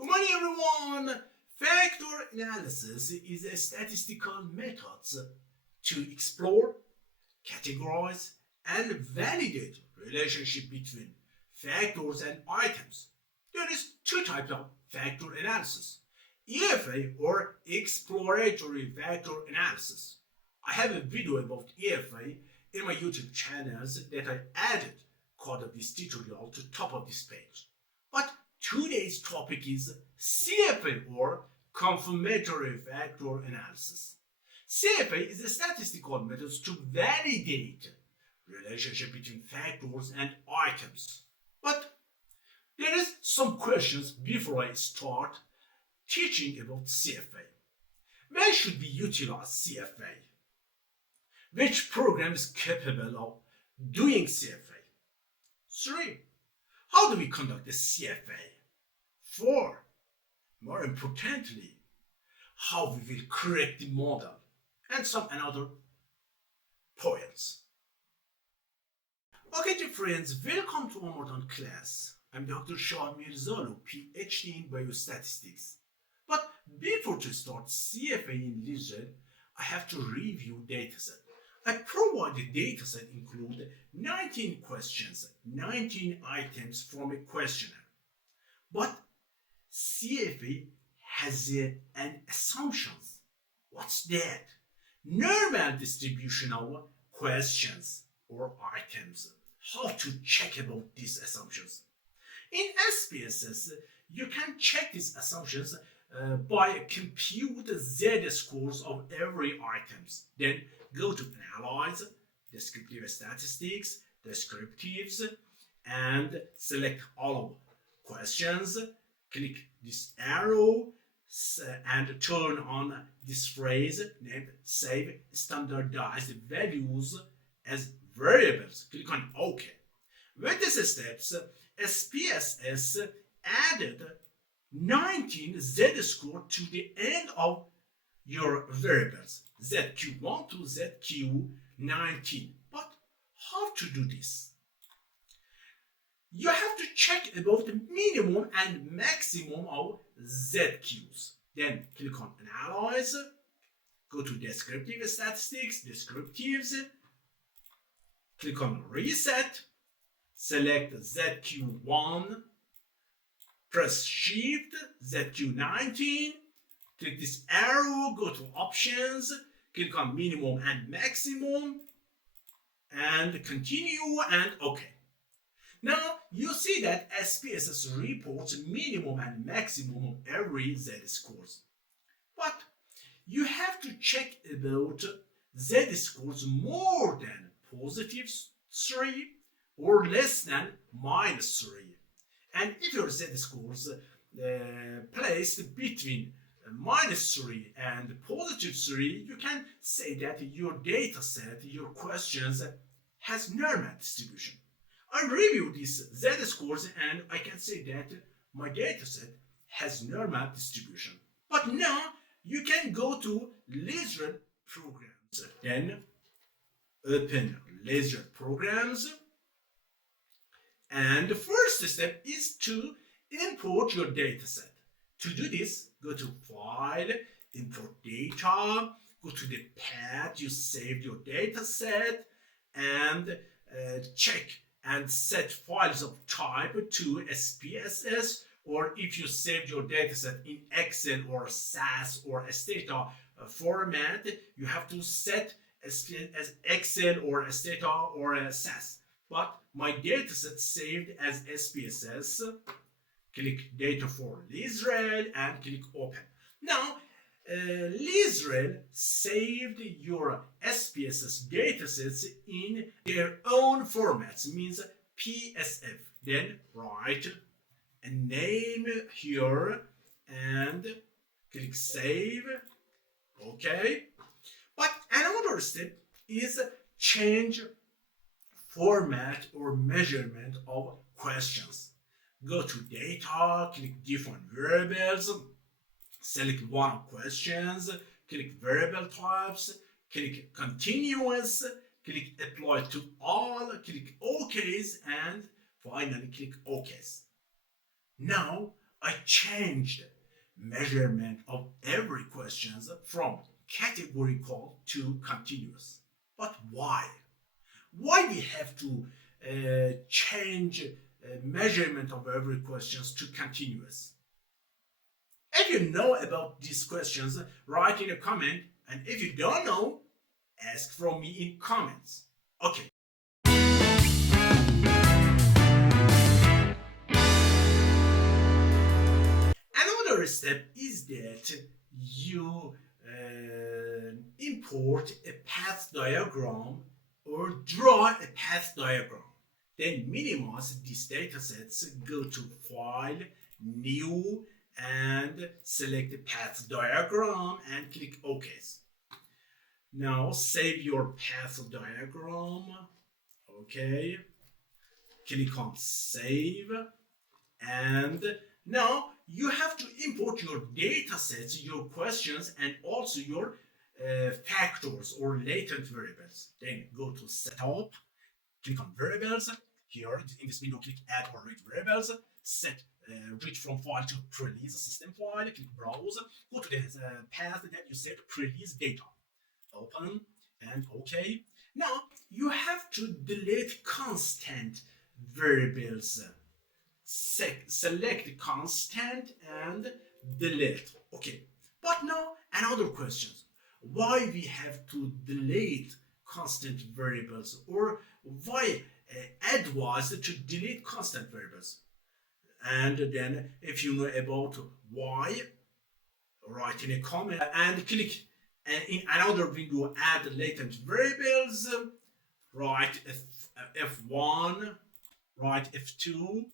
Good morning, everyone. Factor analysis is a statistical method to explore, categorize, and validate relationship between factors and items. There is two types of factor analysis: EFA or exploratory factor analysis. I have a video about EFA in my YouTube channels that I added code of this tutorial to top of this page. But today's topic is CFA or confirmatory factor analysis. CFA is a statistical method to validate relationship between factors and items. But there is some questions before I start teaching about CFA. When should we utilize CFA? Which program is capable of doing CFA? 3. How do we conduct a CFA? 4. More importantly, how we will correct the model, and some another points. Okay, dear friends, welcome to our modern class. I'm Dr. Shahmirzalou, PhD in biostatistics. But before to start CFA in Lisrel, I have to review dataset. I provided dataset include 19 questions, 19 items from a questionnaire. But CFA has an assumptions. What's that? Normal distribution of questions or items. How to check about these assumptions? In SPSS, you can check these assumptions by compute the z-scores of every items. Then go to Analyze, Descriptive Statistics, Descriptives, and select all of questions. Click this arrow and turn on this phrase named Save Standardized Values as Variables. Click on OK. With these steps, SPSS added 19 z-score to the end of your variables, ZQ1 to ZQ19. But how to do this? You have to check about the minimum and maximum of ZQs. Then click on Analyze, go to Descriptive Statistics, Descriptives, click on Reset, select ZQ1, press Shift, ZQ19, click this arrow, go to Options, click on Minimum and Maximum, and continue and OK. Now you see that SPSS reports minimum and maximum of every z-scores. But you have to check about z-scores more than positive 3 or less than minus 3. And if your z-scores placed between minus 3 and positive 3, you can say that your data set, your questions, has normal distribution. I reviewed these z-scores and I can say that my data set has normal distribution. But now you can go to Lisrel programs. Then open Lisrel programs. And the first step is to import your data set. To do this, go to File, Import Data, go to the path you saved your data set, and check and set files of type to SPSS, or if you saved your dataset in Excel or SAS or Stata format, you have to set as Excel or Stata or SAS. But my dataset saved as SPSS. Click Data for Lisrel and click Open. Now, Lisrel saved your SPSS datasets in their own formats, means PSF. Then write a name here and click Save. Okay. But another step is change format or measurement of questions. Go to Data, click Different Variables, select one of questions, click Variable Types, click Continuous, click Apply to All, click OKs, and finally click OKs. Now I changed measurement of every question from categorical to continuous. But why? Why we have to change measurement of every questions to continuous? If you know about these questions, write in a comment, and if you don't know, ask from me in comments. Okay. Another step is that you import a path diagram or draw a path diagram. Then minimize these datasets, go to File, New, and select the path diagram and click OK. Now save your path diagram. Okay. Click on Save. And now you have to import your datasets, your questions, and also your factors or latent variables. Then go to Setup, click on Variables. Here in this window, click Add or Read Variables. Set read from file to pre-release system file. Click Browse. Go to the path that you set pre-release data. Open and OK. Now you have to delete constant variables. Select constant and delete. Okay. But now another question. Why we have to delete constant variables, or why advised to delete constant variables? And then if you know about why, write in a comment and click in another window add latent variables, write F1, write F2,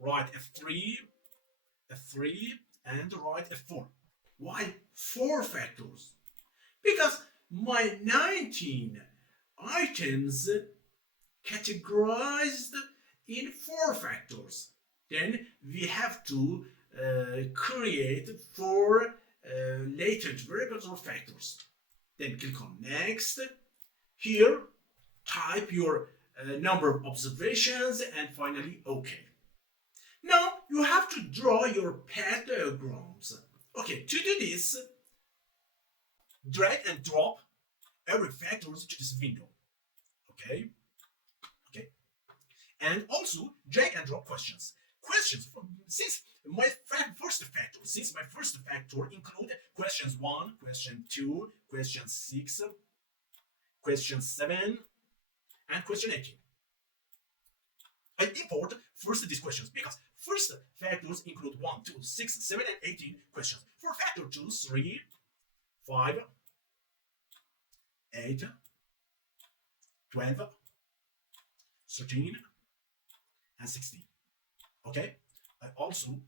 write F3, and write F4. Why 4 factors? Because my 19 items categorized in 4 factors. Then we have to create 4 latent variables or factors. Then click on Next. Here, type your number of observations and finally OK. Now you have to draw your path diagrams. Okay, to do this, drag and drop every factors to this window. Okay. And also drag and drop questions. Since my first factor include questions 1, question 2, question 6, question 7, and question 18. I import first these questions because first factors include 1, 2, 6, 7, and 18 questions. For factor 2, 3, 5, 8, 12, 13, and 16. Okay? I also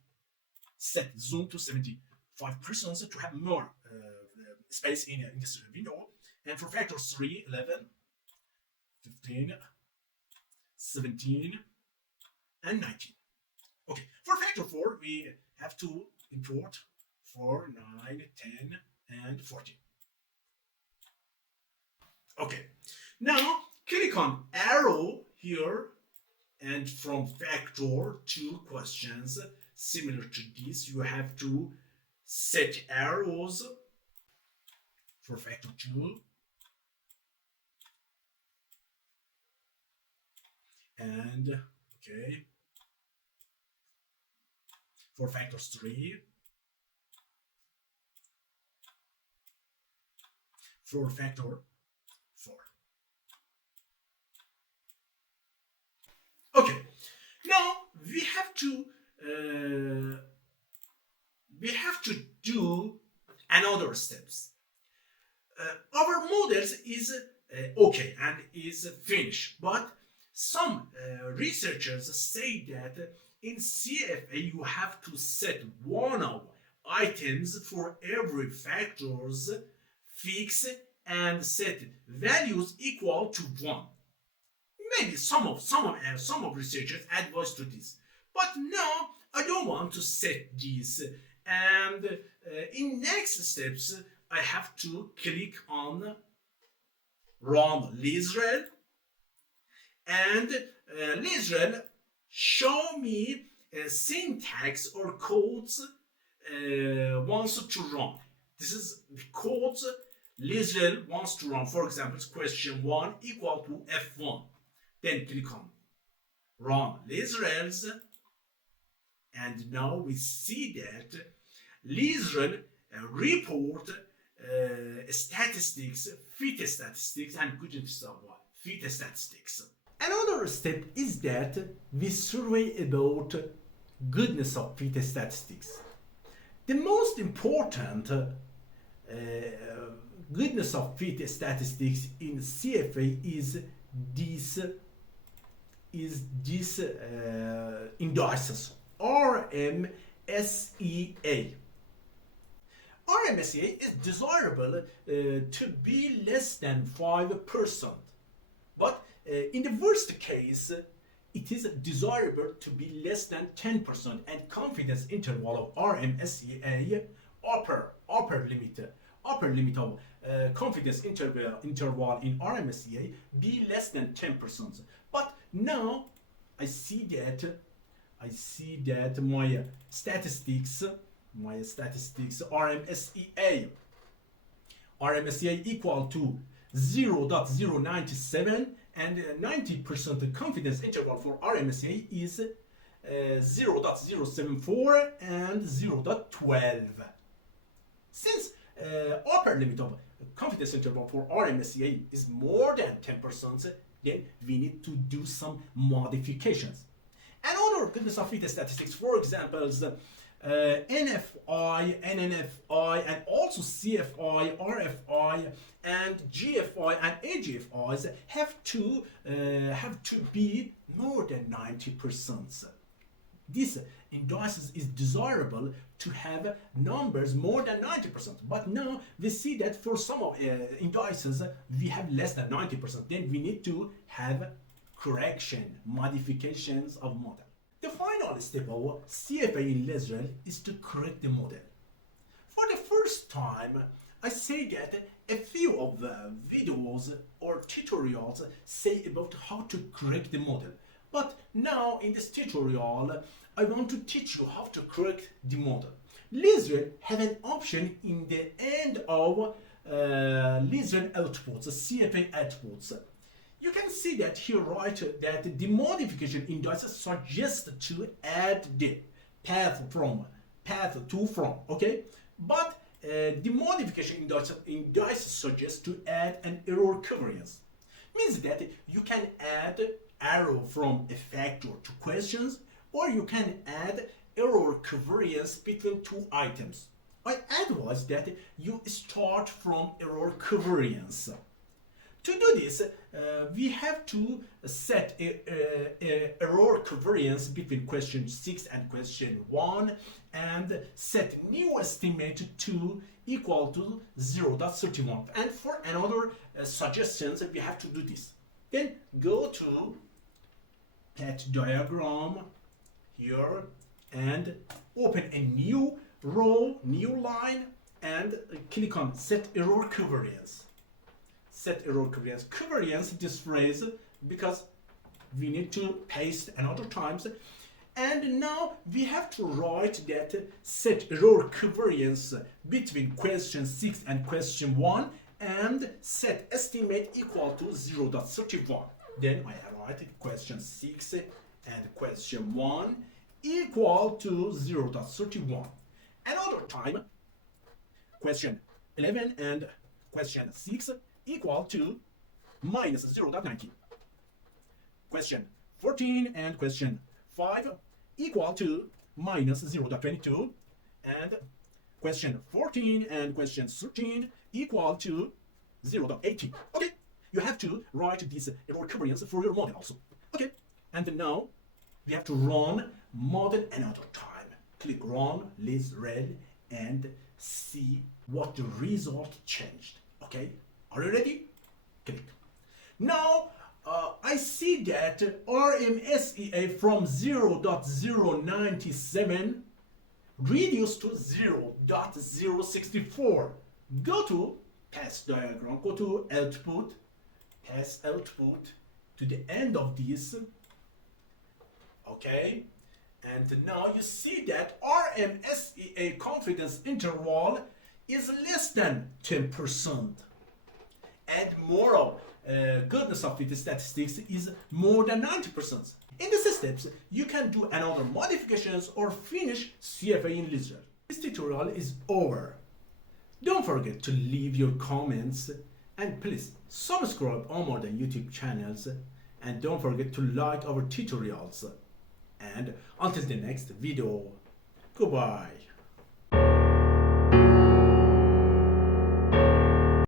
set zoom to 75% to have more space in this window. And for factor 3, 11, 15, 17, and 19. Okay, for factor 4, we have to import 4, 9, 10, and 14. Okay, now click on arrow here, and from factor to questions, similar to this, you have to set arrows for factor 2, and okay, for factor 3, for factor 4. Okay, now we have to do another steps. Our models is okay and is finished, but some researchers say that in CFA you have to set one of items for every factors, fix and set values equal to 1. Maybe some of researchers advise to this, but no, I don't want to set this. And in next steps, I have to click on Run Lisrel, and Lisrel show me syntax or codes wants to run. This is the codes Lisrel wants to run. For example, question 1 equal to F1. Then click on run Lisrel's, and now we see that Lisrel report statistics, fit statistics, and goodness of fit statistics. Another step is that we survey about goodness of fit statistics. The most important goodness of fit statistics in CFA is these indices RMSEA. RMSEA is desirable to be less than 5%, but in the worst case, it is desirable to be less than 10%, and confidence interval of RMSEA upper limit of confidence interval in RMSEA be less than 10%. But now I see that my statistics RMSEA equal to 0.097, and 90% confidence interval for RMSEA is 0.074 and 0.12. Since upper limit of confidence interval for RMSEA is more than 10%, then we need to do some modifications. Another goodness of fit statistics, for example, NFI, NNFI, and also CFI, RFI, and GFI and AGFIs have to be more than 90%. This indices is desirable to have numbers more than 90%, but now we see that for some of indices we have less than 90%. Then we need to have modifications of model. The final step of CFA in Lisrel is to correct the model. For the first time, I say that a few of the videos or tutorials say about how to correct the model. But now in this tutorial, I want to teach you how to correct the model. Lisrel have an option in the end of Lisrel outputs, CFA outputs. You can see that here, right, that the modification indices suggest to add the path to from, okay? But the modification indices suggest to add an error covariance. Means that you can add arrow from a factor to questions, or you can add error covariance between two items. I advise that you start from error covariance. To do this, we have to set a error covariance between question 6 and question 1 and set new estimate to equal to 0.31. And for another suggestions, we have to do this. Then go to that diagram here and open a new row, new line, and click on set error covariance. Set error covariance. Covariance, this phrase, because we need to paste another times. And now we have to write that set error covariance between question 6 and question 1 and set estimate equal to 0.31. Then I write question 6 and question 1 equal to 0.31. Another time, question 11 and question 6 equal to minus 0.90. Question 14 and question 5 equal to minus 0.22. And question 14 and question 13 equal to 0.80. Okay, you have to write this error covariance for your model also. Okay, and now we have to run model another time. Click run Lisrel and see what the result changed. Okay, are you ready? Click. Now I see that RMSEA from 0.097 reduced to 0.064. Go to test diagram, go to output, to the end of this. Okay, And now you see that RMSEA confidence interval is less than 10%. And moral goodness of fit statistics is more than 90%. In these steps, you can do another modifications or finish CFA in Lisrel. This tutorial is over. Don't forget to leave your comments and please subscribe on more than YouTube channels and don't forget to like our tutorials. And until the next video, goodbye.